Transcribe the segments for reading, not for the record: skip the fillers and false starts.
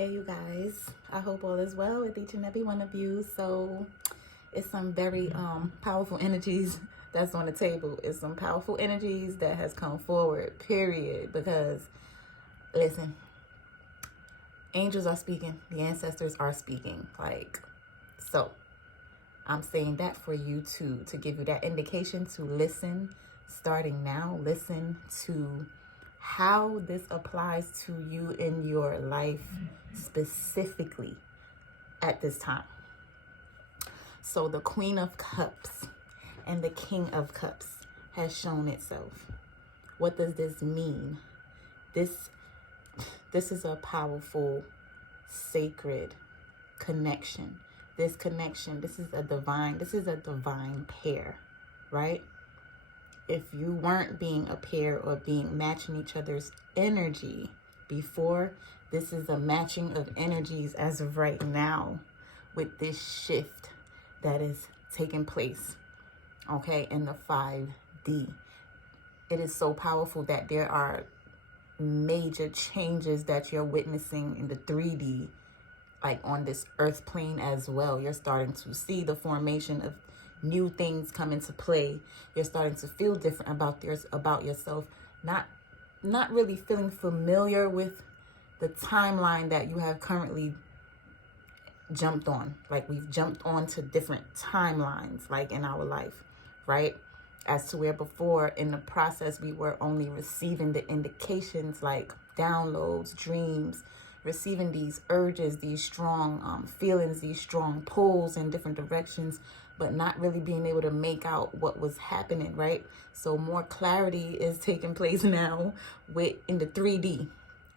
Hey, you guys. I hope all is well with each and every one of you. So it's some very powerful energies that's on the table. It's some powerful energies that has come forward, period. Because listen, angels are speaking, the ancestors are speaking. So I'm saying that for you to give you that indication to listen starting now. Listen to how this applies to you in your life specifically at this time. So the Queen of Cups and the King of Cups has shown itself. What does this mean? This is a powerful, sacred connection. This is a divine pair, right? If you weren't being a pair or being matching each other's energy before, this is a matching of energies as of right now with this shift that is taking place, okay, in the 5D. It is so powerful that there are major changes that you're witnessing in the 3D, like on this earth plane as well. You're starting to see the formation of new things come into play. You're starting to feel different about yourself. Not really feeling familiar with the timeline that you have currently jumped on. Like we've jumped on to different timelines, like in our life, right? As to where before in the process we were only receiving the indications like downloads, dreams, receiving these urges, these strong feelings, these strong pulls in different directions, but not really being able to make out what was happening, right? So more clarity is taking place now in the 3D,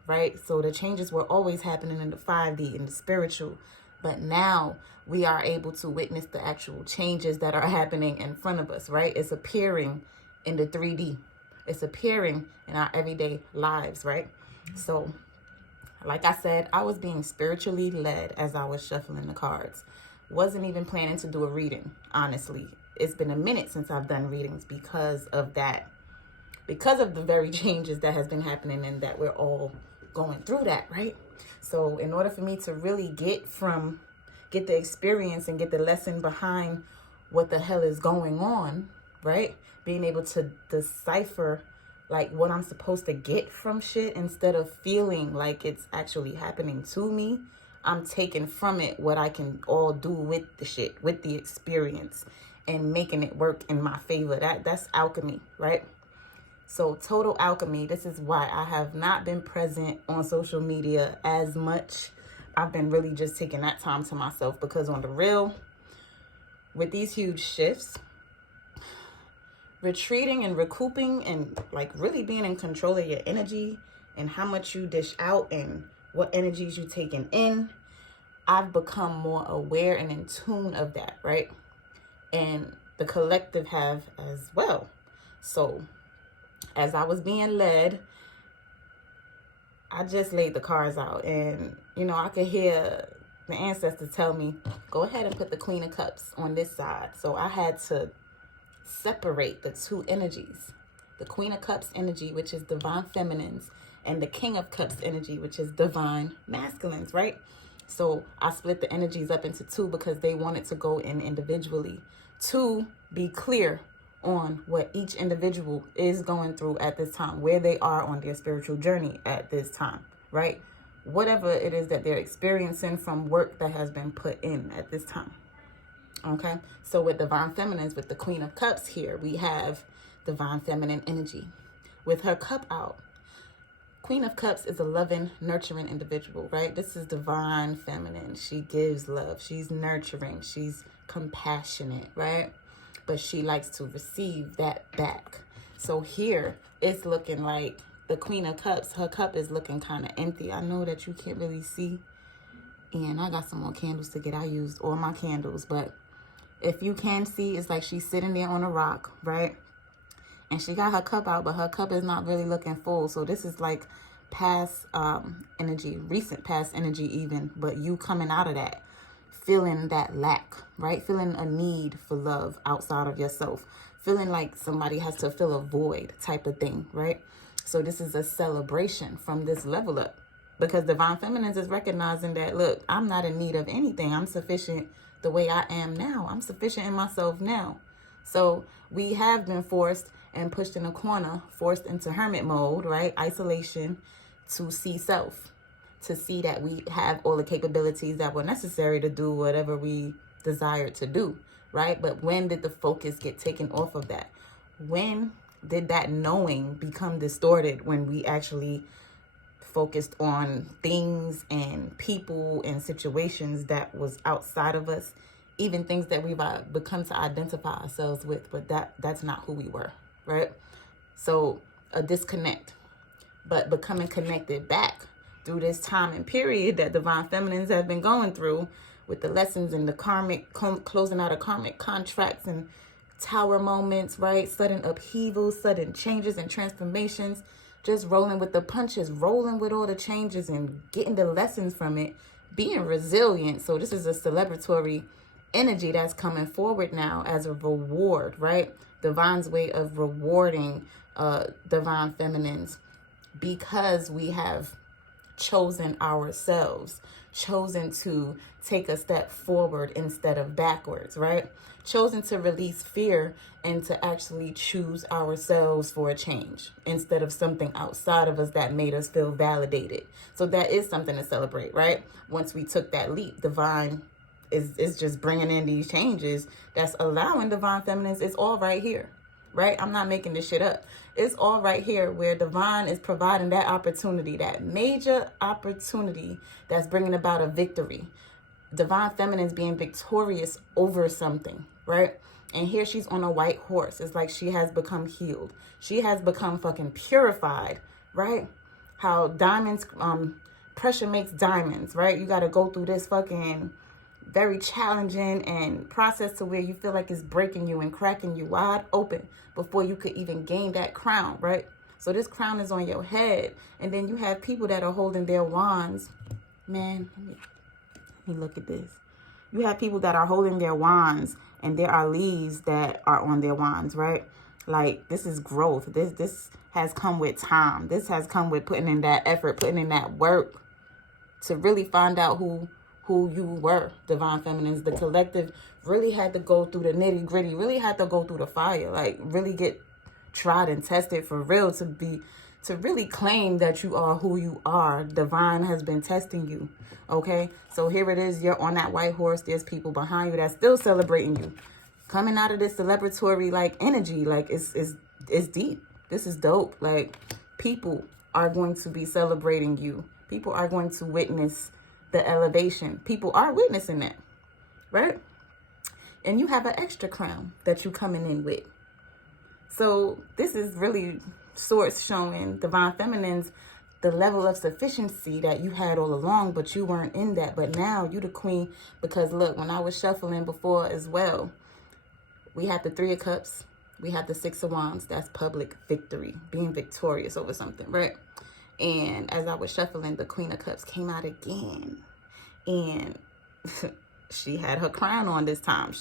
right? So the changes were always happening in the 5D, in the spiritual, but now we are able to witness the actual changes that are happening in front of us, right? It's appearing in the 3D. It's appearing in our everyday lives, right? So like I said, I was being spiritually led as I was shuffling the cards. Wasn't even planning to do a reading, honestly. It's been a minute since I've done readings because of that. Because of the very changes that has been happening and that we're all going through that, right? So in order for me to really get the experience and get the lesson behind what the hell is going on, right? Being able to decipher like what I'm supposed to get from shit instead of feeling like it's actually happening to me. I'm taking from it what I can all do with the shit, with the experience, and making it work in my favor. That's alchemy, right? So total alchemy. This is why I have not been present on social media as much. I've been really just taking that time to myself because on the real, with these huge shifts, retreating and recouping and like really being in control of your energy and how much you dish out and what energies you taking in, I've become more aware and in tune of that, right? And the collective have as well. So as I was being led, I just laid the cards out and, I could hear the ancestors tell me, go ahead and put the Queen of Cups on this side. So I had to separate the two energies, the Queen of Cups energy, which is divine feminines, and the King of Cups energy, which is divine masculines, right? So I split the energies up into two because they wanted to go in individually to be clear on what each individual is going through at this time, where they are on their spiritual journey at this time, right? Whatever it is that they're experiencing from work that has been put in at this time. Okay, so with divine feminines, with the Queen of Cups here, we have divine feminine energy with her cup out. Queen of Cups is a loving, nurturing individual, right? This is divine feminine. She gives love. She's nurturing. She's compassionate, right? But she likes to receive that back. So here, it's looking like the Queen of Cups, her cup is looking kind of empty. I know that you can't really see. And I got some more candles to get. I used all my candles, but if you can see, it's like she's sitting there on a rock, right? And she got her cup out, but her cup is not really looking full. So this is like past energy, recent past energy even, but you coming out of that, feeling that lack, right? Feeling a need for love outside of yourself. Feeling like somebody has to fill a void type of thing, right? So this is a celebration from this level up Because divine feminines is recognizing that, look, I'm not in need of anything. I'm sufficient the way I am now. I'm sufficient in myself now. So we have been forced and pushed in a corner, forced into hermit mode, right? Isolation, to see self, to see that we have all the capabilities that were necessary to do whatever we desired to do, right? But when did the focus get taken off of that? When did that knowing become distorted when we actually focused on things and people and situations that was outside of us, even things that we've become to identify ourselves with, but that's not who we were, right? So a disconnect, but becoming connected back through this time and period that divine feminines have been going through with the lessons and the karmic, closing out of karmic contracts and tower moments, right? Sudden upheavals, sudden changes and transformations, just rolling with the punches, rolling with all the changes and getting the lessons from it, being resilient. So this is a celebratory energy that's coming forward now as a reward, right? Divine's way of rewarding divine feminines, because we have chosen ourselves, chosen to take a step forward instead of backwards, right? Chosen to release fear and to actually choose ourselves for a change instead of something outside of us that made us feel validated. So that is something to celebrate, right? Once we took that leap, divine is just bringing in these changes that's allowing divine feminines. It's all right here, right? I'm not making this shit up. It's all right here where divine is providing that opportunity, that major opportunity that's bringing about a victory. Divine feminines being victorious over something, right? And here she's on a white horse. It's like she has become healed. She has become fucking purified, right? How diamonds, pressure makes diamonds, right? You got to go through this fucking very challenging and process to where you feel like it's breaking you and cracking you wide open before you could even gain that crown, right? So this crown is on your head, and then you have people that are holding their wands. Man, let me look at this. You have people that are holding their wands, and there are leaves that are on their wands, right? Like, this is growth. This has come with time. This has come with putting in that effort, putting in that work to really find out who you were. Divine feminines, the collective really had to go through the nitty gritty, really had to go through the fire, like really get tried and tested for real to really claim that you are who you are. Divine has been testing you. Okay, so here it is. You're on that white horse. There's people behind you that's still celebrating you, coming out of this celebratory like energy. Like it's deep. This is dope. Like, people are going to be celebrating you. People are going to witness the elevation. People are witnessing that, right? And you have an extra crown that you coming in with. So this is really source showing divine feminines the level of sufficiency that you had all along, but you weren't in that. But now you the queen, because look, when I was shuffling before as well, we had the 3 of Cups, we had the 6 of Wands. That's public victory, being victorious over something, right? And as I was shuffling, the Queen of Cups came out again, and she had her crown on this time.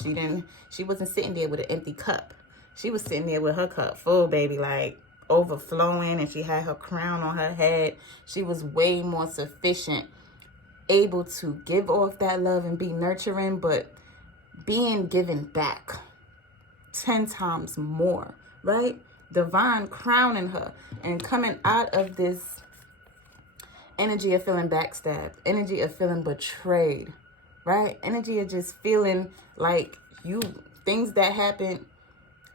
She wasn't sitting there with an empty cup. She was sitting there with her cup full, baby, like overflowing, and she had her crown on her head. She was way more sufficient, able to give off that love and be nurturing, but being given back 10 times more, right? Divine crowning her and coming out of this energy of feeling backstabbed, energy of feeling betrayed, right? Energy of just feeling like things that happen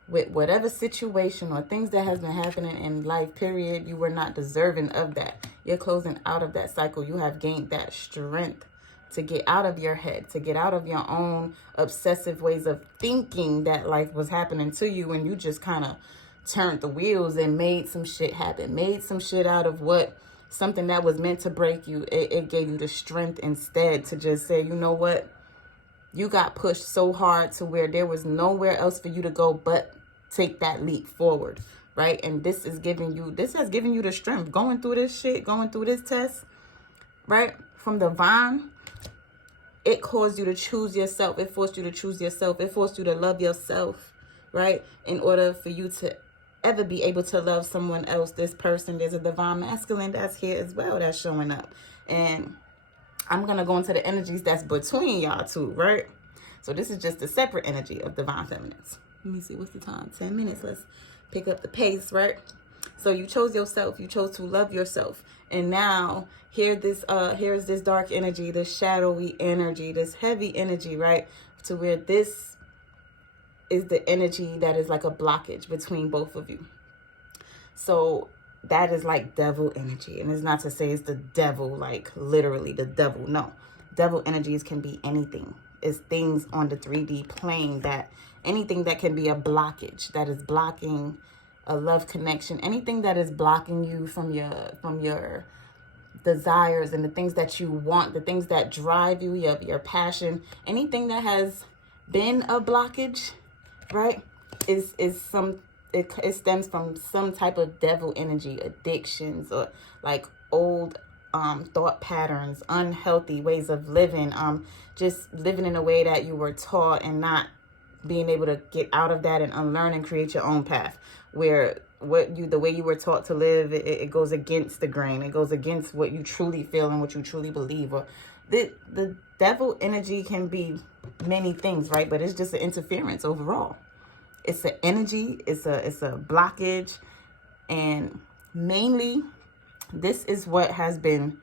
with whatever situation or things that has been happening in life, period, you were not deserving of that. You're closing out of that cycle. You have gained that strength to get out of your head, to get out of your own obsessive ways of thinking that life was happening to you, and you just kind of turned the wheels and made some shit happen, made some shit out of something that was meant to break you. It gave you the strength instead to just say, you know what? You got pushed so hard to where there was nowhere else for you to go but take that leap forward, right? And this has given you the strength. Going through this shit, going through this test, right? From divine, it caused you to choose yourself. It forced you to choose yourself. It forced you to love yourself, right? In order for you to ever be able to love someone else, this person, there's a divine masculine that's here as well that's showing up. And I'm going to go into the energies that's between y'all two, right? So this is just a separate energy of divine feminines. Let me see, what's the time? 10 minutes. Let's pick up the pace, right? So you chose yourself. You chose to love yourself. And now here's this dark energy, this shadowy energy, this heavy energy, right? To where this is the energy that is like a blockage between both of you. So that is like devil energy. And it's not to say it's the devil, like literally the devil. No, devil energies can be anything. It's things on the 3D plane, that anything that can be a blockage, that is blocking a love connection, anything that is blocking you from your desires and the things that you want, the things that drive you, your passion, anything that has been a blockage, right, it stems from some type of devil energy, addictions, or like old thought patterns, unhealthy ways of living, just living in a way that you were taught and not being able to get out of that and unlearn and create your own path, where the way you were taught to live, it goes against the grain. It goes against what you truly feel and what you truly believe. Or the devil energy can be many things, right? But it's just an interference overall. It's an energy, it's a blockage, and mainly this is what has been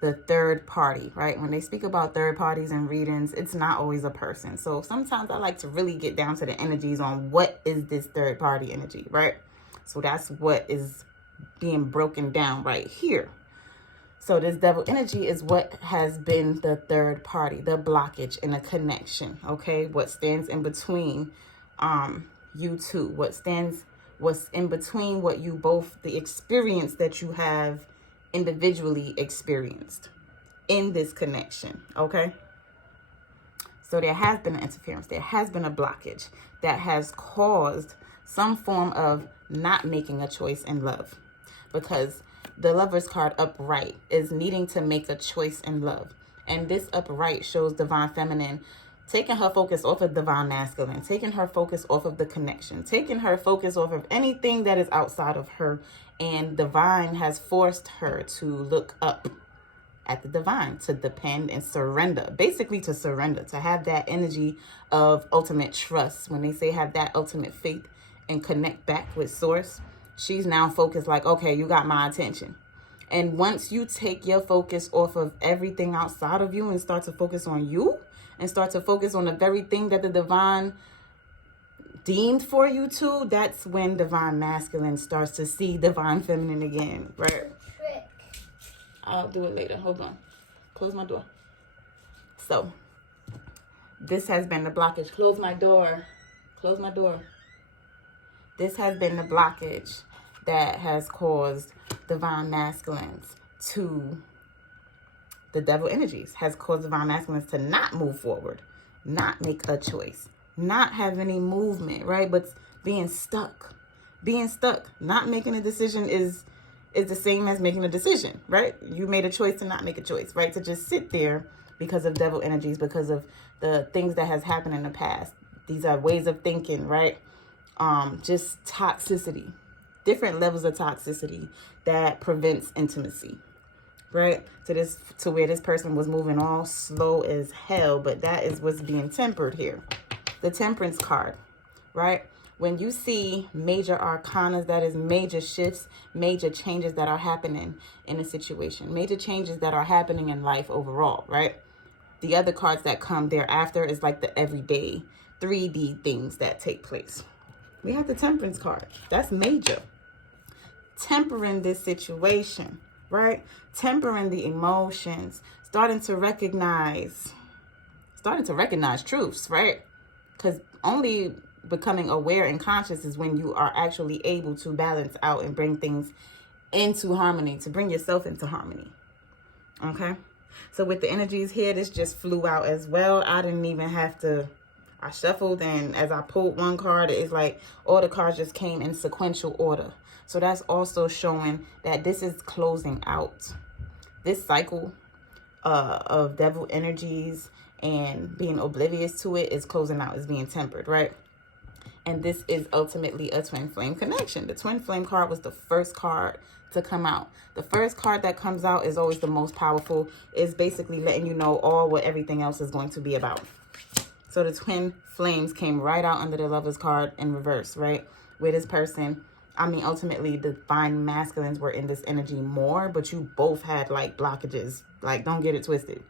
the third party, right? When they speak about third parties and readings, it's not always a person. So sometimes I like to really get down to the energies on what is this third party energy, right? So that's what is being broken down right here. So this devil energy is what has been the third party, the blockage in a connection, okay? What stands in between you two, what's in between what you both, the experience that you have individually experienced in this connection, okay? So there has been an interference, there has been a blockage that has caused some form of not making a choice in love, because the Lover's card upright is needing to make a choice in love. And this upright shows divine feminine taking her focus off of divine masculine, taking her focus off of the connection, taking her focus off of anything that is outside of her. And divine has forced her to look up at the divine, to depend and surrender, basically to surrender, to have that energy of ultimate trust. When they say have that ultimate faith and connect back with source, she's now focused like, okay, you got my attention. And once you take your focus off of everything outside of you and start to focus on you and start to focus on the very thing that the divine deemed for you to, that's when divine masculine starts to see divine feminine again, right? I'll do it later. Hold on. Close my door. So this has been the blockage. Close my door. Close my door. This has been the blockage that has caused divine masculines to, the devil energies has caused divine masculines to not move forward, not make a choice, not have any movement, right? But being stuck, not making a decision is the same as making a decision, right? You made a choice to not make a choice, right? To just sit there because of devil energies, because of the things that has happened in the past. These are ways of thinking, right? Just toxicity, different levels of toxicity that prevents intimacy, right? To where this person was moving all slow as hell, but that is what's being tempered here. The Temperance card, right? When you see major arcanas, that is major shifts, major changes that are happening in a situation, major changes that are happening in life overall, right? The other cards that come thereafter is like the everyday 3D things that take place. We have the Temperance card. That's major. Tempering this situation, right? Tempering the emotions, starting to recognize truths, right? Because only becoming aware and conscious is when you are actually able to balance out and bring things into harmony, to bring yourself into harmony. Okay? So with the energies here, this just flew out as well. I didn't even have to, I shuffled, and as I pulled one card, it's like all the cards just came in sequential order. So that's also showing that this is closing out. This cycle of devil energies and being oblivious to it is closing out, is being tempered, right? And this is ultimately a twin flame connection. The twin flame card was the first card to come out. The first card that comes out is always the most powerful. It's basically letting you know all what everything else is going to be about. So the twin flames came right out under the Lovers card in reverse, right? With this person, I mean, ultimately, the divine masculines were in this energy more, but you both had like blockages. Like, don't get it twisted.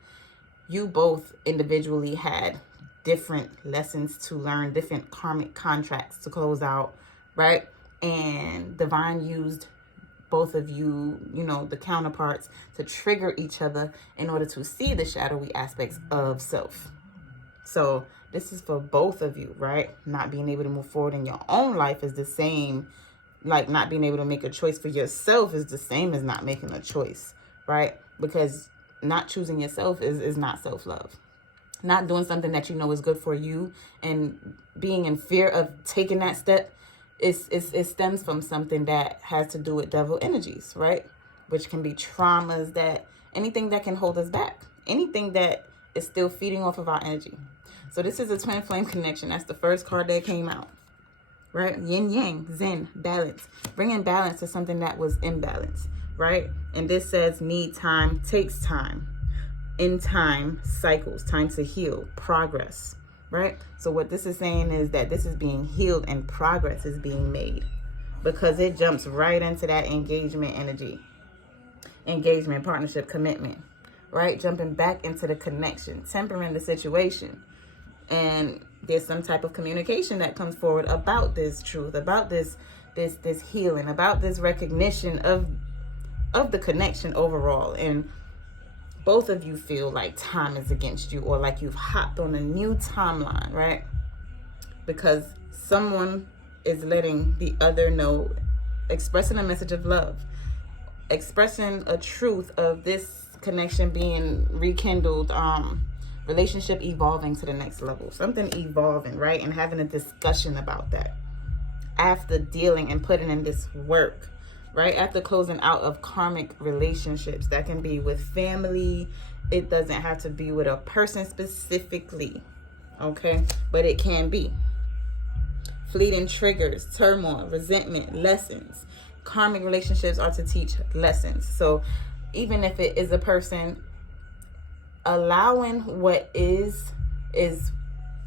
You both individually had different lessons to learn, different karmic contracts to close out, right? And divine used both of you, you know, the counterparts, to trigger each other in order to see the shadowy aspects of self. So this is for both of you, right? Not being able to move forward in your own life is the same, like not being able to make a choice for yourself is the same as not making a choice, right? Because not choosing yourself is not self-love. Not doing something that you know is good for you and being in fear of taking that step, it stems from something that has to do with devil energies, right? Which can be traumas, that anything that can hold us back, anything that is still feeding off of our energy. So this is a twin flame connection. That's the first card that came out, right? Yin yang, zen, balance. Bringing balance to something that was imbalanced, right? And this says need time, takes time. In time, cycles, time to heal, progress, right? So what this is saying is that this is being healed and progress is being made, because it jumps right into that engagement energy. Engagement, partnership, commitment, right? Jumping back into the connection, tempering the situation. And there's some type of communication that comes forward about this truth, about this healing, about this recognition of the connection overall. And both of you feel like time is against you, or like you've hopped on a new timeline, right? Because someone is letting the other know, expressing a message of love, expressing a truth of this connection being rekindled, relationship evolving to the next level, something evolving, right? And having a discussion about that after dealing and putting in this work, right? After closing out of karmic relationships. That can be with family. It doesn't have to be with a person specifically, okay? But it can be. Fleeting triggers, turmoil, resentment, lessons. Karmic relationships are to teach lessons. So even if it is a person, allowing what is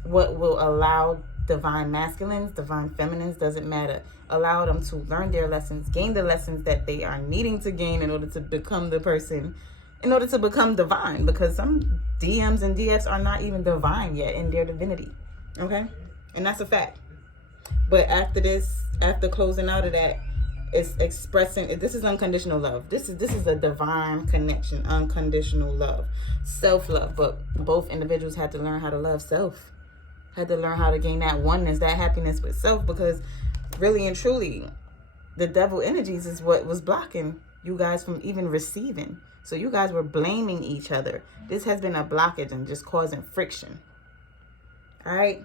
what will allow divine masculines, divine feminines, doesn't matter. Allow them to learn their lessons, gain the lessons that they are needing to gain in order to become the person, in order to become divine, because some DMs and DFs are not even divine yet in their divinity, okay? And that's a fact. But after this, after closing out of that, it's expressing, this is unconditional love. This is a divine connection, unconditional love, self-love. But both individuals had to learn how to love self, had to learn how to gain that oneness, that happiness with self, because really and truly, the devil energies is what was blocking you guys from even receiving. So you guys were blaming each other. This has been a blockage and just causing friction. All right?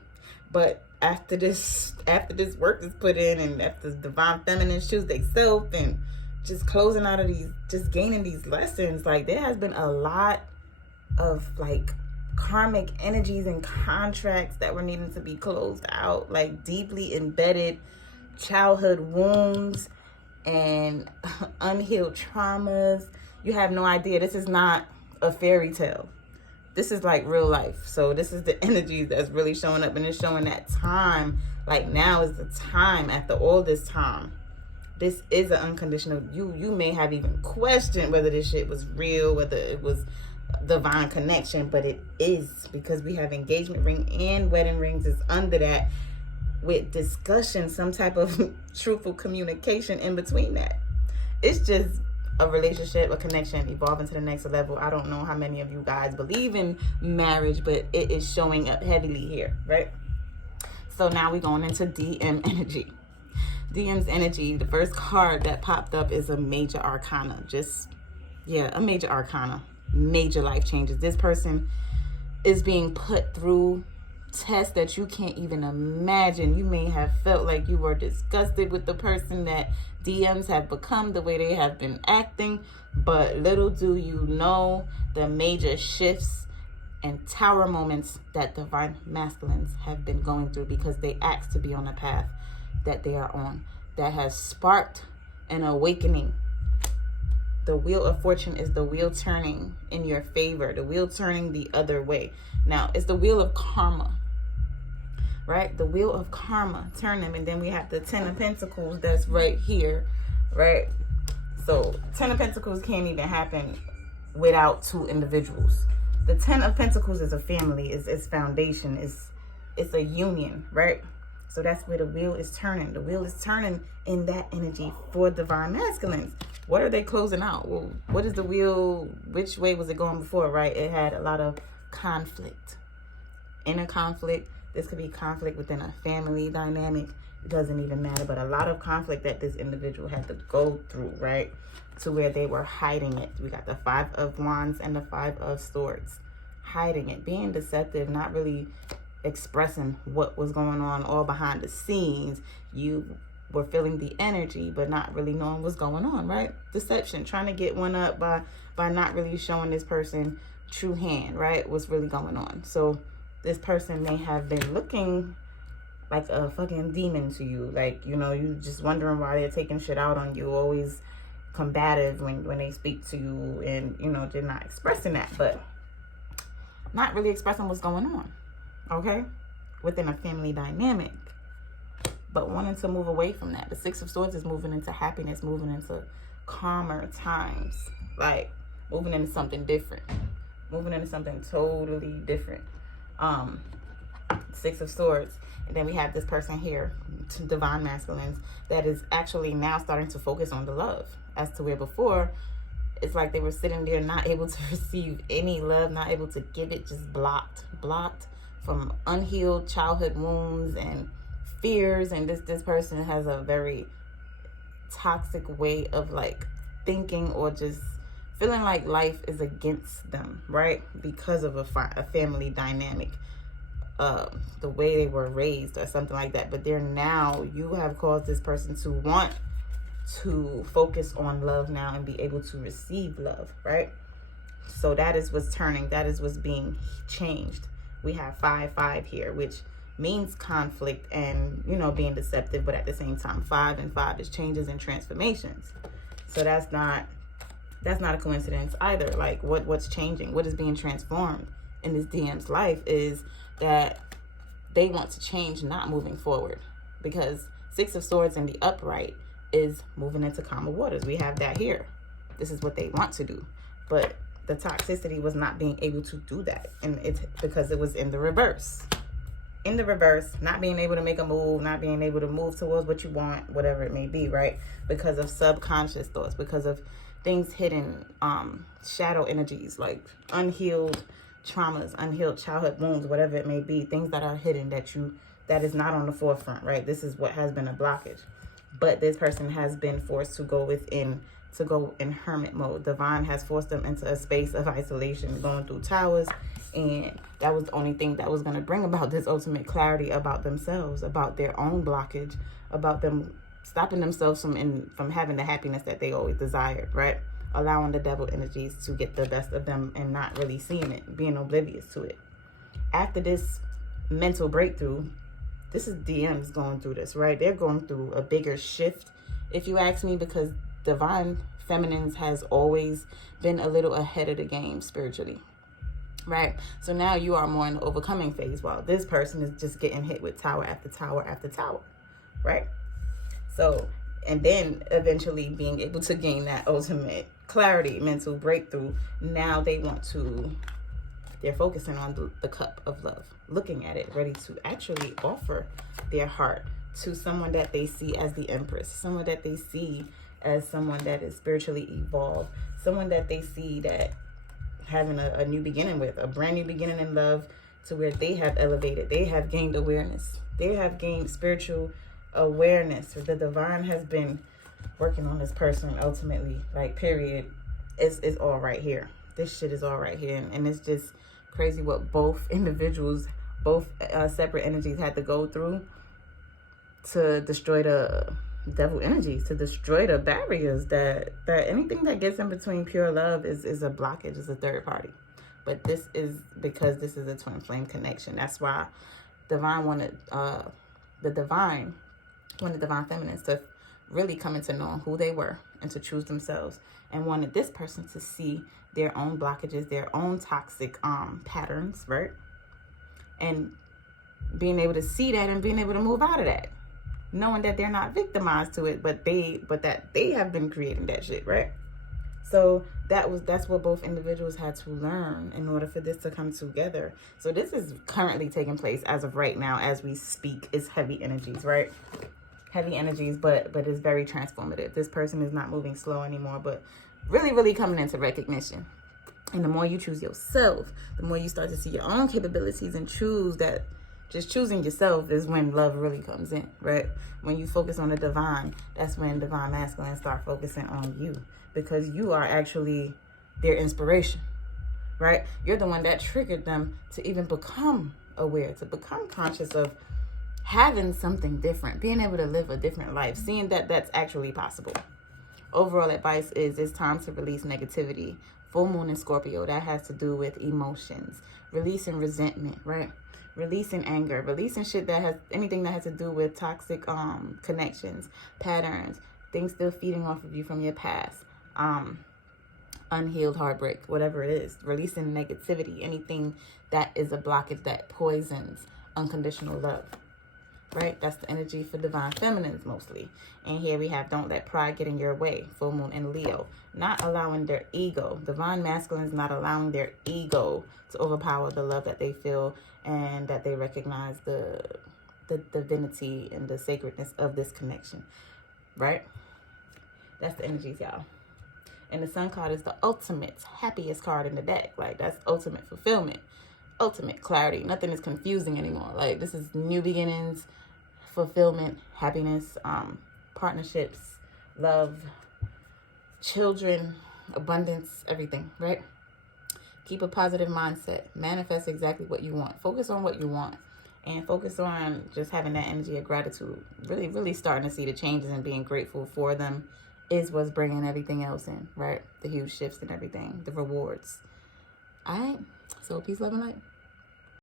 But after this work is put in, and after divine feminine choose they self and just closing out of these, just gaining these lessons, like there has been a lot of like karmic energies and contracts that were needing to be closed out, like deeply embedded childhood wounds and unhealed traumas. You have no idea. This is not a fairy tale. This is like real life. So this is the energy that's really showing up, and it's showing that time, like now is the time. After all this time, this is an unconditional. You may have even questioned whether this shit was real, whether it was divine connection, but it is, because we have engagement ring and wedding rings is under that, with discussion, some type of truthful communication in between that. It's just a relationship, a connection evolving to the next level. I don't know how many of you guys believe in marriage, but it is showing up heavily here, right? So now we're going into DM energy. DM's energy, the first card that popped up is a major arcana. A major arcana. Major life changes. This person is being put through tests that you can't even imagine. You may have felt like you were disgusted with the person that DMs have become, the way they have been acting, but little do you know the major shifts and tower moments that divine masculines have been going through because they asked to be on the path that they are on, that has sparked an awakening. The wheel of fortune is the wheel turning in your favor, the wheel turning the other way. Now, it's the wheel of karma, right? The wheel of karma, turn them. And then we have the 10 of Pentacles that's right here, right? So 10 of Pentacles can't even happen without two individuals. The 10 of Pentacles is a family, is foundation, it's a union, right? So that's where the wheel is turning. The wheel is turning in that energy for divine masculines. What are they closing out? Well, what is the wheel? Which way was it going before, right? It had a lot of conflict. Inner conflict. This could be conflict within a family dynamic. It doesn't even matter. But a lot of conflict that this individual had to go through, right? To where they were hiding it. We got the 5 of Wands and the 5 of Swords. Hiding it. Being deceptive. Not really expressing what was going on all behind the scenes. You were feeling the energy but not really knowing what's going on, right? Deception, trying to get one up by not really showing this person true hand, right? What's really going on. So this person may have been looking like a fucking demon to you, like, you know, you just wondering why they're taking shit out on you, always combative when they speak to you, and you know, they're not expressing that, but not really expressing what's going on, okay, within a family dynamic, but wanting to move away from that. The 6 of Swords is moving into happiness, moving into calmer times, like moving into something different, moving into something totally different. 6 of Swords. And then we have this person here, divine masculines, that is actually now starting to focus on the love, as to where before it's like they were sitting there not able to receive any love, not able to give it, just blocked from unhealed childhood wounds and fears. And this person has a very toxic way of like thinking, or just feeling like life is against them, right? Because of a family dynamic, the way they were raised or something like that. But they're now, you have caused this person to want to focus on love now and be able to receive love, right? So that is what's turning, that is what's being changed. We have 5-5 here, which means conflict and, you know, being deceptive, but at the same time 5 and 5 is changes and transformations. So that's not a coincidence either. Like what's changing, what is being transformed in this DM's life is that they want to change, not moving forward, because 6 of Swords in the upright is moving into calmer waters. We have that here. This is what they want to do, but the toxicity was not being able to do that, and it's because it was in the reverse. In the reverse, not being able to make a move, not being able to move towards what you want, whatever it may be, right? Because of subconscious thoughts, because of things hidden, shadow energies, like unhealed traumas, unhealed childhood wounds, whatever it may be, things that are hidden that is not on the forefront, right? This is what has been a blockage. But this person has been forced to go within, to go in hermit mode. Divine has forced them into a space of isolation, going through towers, and that was the only thing that was going to bring about this ultimate clarity about themselves, about their own blockage, about them stopping themselves from having the happiness that they always desired, right? Allowing the devil energies to get the best of them and not really seeing it, being oblivious to it. After this mental breakthrough, this is DMs going through this, right? They're going through a bigger shift, if you ask me, because divine feminines has always been a little ahead of the game spiritually, right? So now you are more in the overcoming phase, while this person is just getting hit with tower after tower after tower, right? So, and then eventually being able to gain that ultimate clarity, mental breakthrough. Now they're focusing on the cup of love, looking at it, ready to actually offer their heart to someone that they see as the Empress, someone that they see as someone that is spiritually evolved, someone that they see that having a new beginning with, a brand new beginning in love, to where they have elevated, they have gained awareness, they have gained spiritual awareness. The divine has been working on this person ultimately, like, period. It's all right here. This shit is all right here. And it's just crazy what both individuals, both separate energies had to go through to destroy the devil energies to destroy the barriers that anything that gets in between pure love is a blockage, is a third party. But this is because this is a twin flame connection. That's why divine wanted the divine feminines to really come into knowing who they were and to choose themselves, and wanted this person to see their own blockages, their own toxic patterns, right? And being able to see that and being able to move out of that, knowing that they're not victimized to it, but that they have been creating that shit, right? So that's what both individuals had to learn in order for this to come together. So this is currently taking place as of right now, as we speak. It's heavy energies, right? Heavy energies, but it's very transformative. This person is not moving slow anymore, but really, really coming into recognition. And the more you choose yourself, the more you start to see your own capabilities and choose that. Just choosing yourself is when love really comes in, right? When you focus on the divine, that's when divine masculine start focusing on you, because you are actually their inspiration, right? You're the one that triggered them to even become aware, to become conscious of having something different, being able to live a different life, seeing that that's actually possible. Overall advice is it's time to release negativity. Full moon in Scorpio, that has to do with emotions, releasing resentment, right? Releasing anger, releasing shit that has anything that has to do with toxic connections, patterns, things still feeding off of you from your past, unhealed heartbreak, whatever it is. Releasing negativity, anything that is a blockage that poisons unconditional love, right? That's the energy for divine feminines mostly. And here we have don't let pride get in your way. Full moon in Leo, not allowing their ego. Divine masculines not allowing their ego to overpower the love that they feel, and that they recognize the divinity and the sacredness of this connection, right? That's the energies, y'all. And the Sun card is the ultimate happiest card in the deck. Like, that's ultimate fulfillment, ultimate clarity. Nothing is confusing anymore. Like, this is new beginnings, fulfillment, happiness, partnerships, love, children, abundance, everything, right? Keep a positive mindset. Manifest exactly what you want. Focus on what you want. And focus on just having that energy of gratitude. Really, really starting to see the changes and being grateful for them is what's bringing everything else in, right? The huge shifts and everything. The rewards. All right? So peace, love, and light.